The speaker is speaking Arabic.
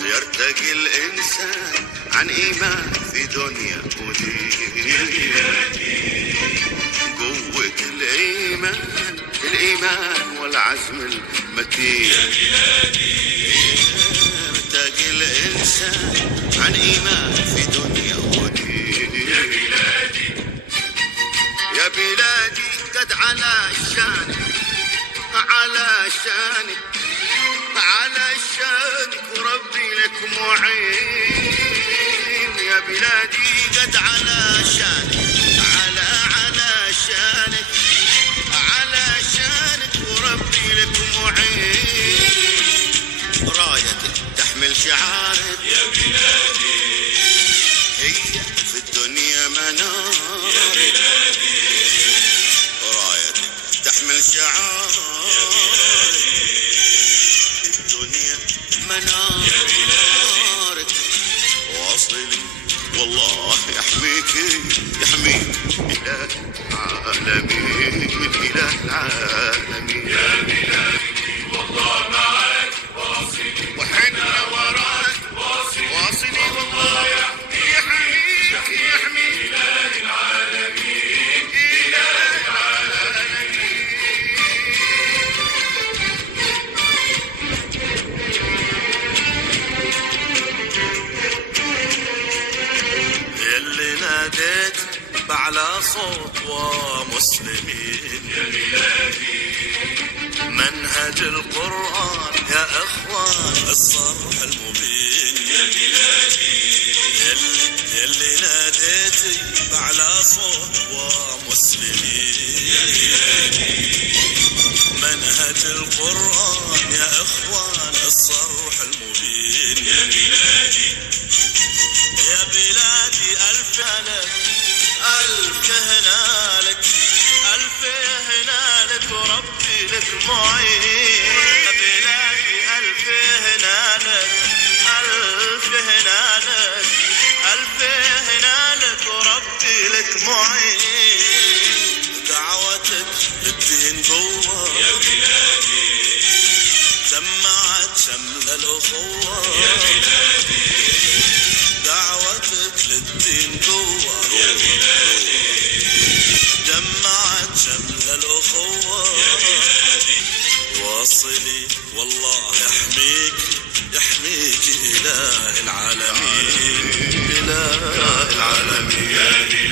يرتقي الإنسان عن إيمان في دنيا ودين. قوة الإيمان والعزم المتين. يرتقي الإنسان عن إيمان في دنيا ودين. يا بلادي قد على شانك وربي لك معين. يا بلادي قد على شانك وربي لك معين. رايتك تحمل شعارك يا بلادي، هي في الدنيا منار يا بلادي. رايتك تحمل شعارك الدنيا منارك. واصلي والله يحميك إله العالمين. يا بلادي والله معك واصلي، وحنا وراك واصلي والله يحميك إله العالمين. يلي ناديت بعلى صوت ومسلمين يا بلادي، منهج القرآن يا إخوان الصرح المبين يا بلادي. يلي ناديتي بعلى صوت ومسلمين يا بلادي، منهج القرآن يا إخوان الصرح المبين يا بلادي. يا بلادي ألف هنالك وربي لك معين. يا بلادي ألف هنالك وربي لك معين. دعوتك للدين قوة يا بلادي، جمعت شمل الأخوة يا بلادي. دعوتك للدين قوة يا بلادي، جمعت شمل الأخوة يا بلادي. واصلي والله يحميك إله العالمين. إله العالمين.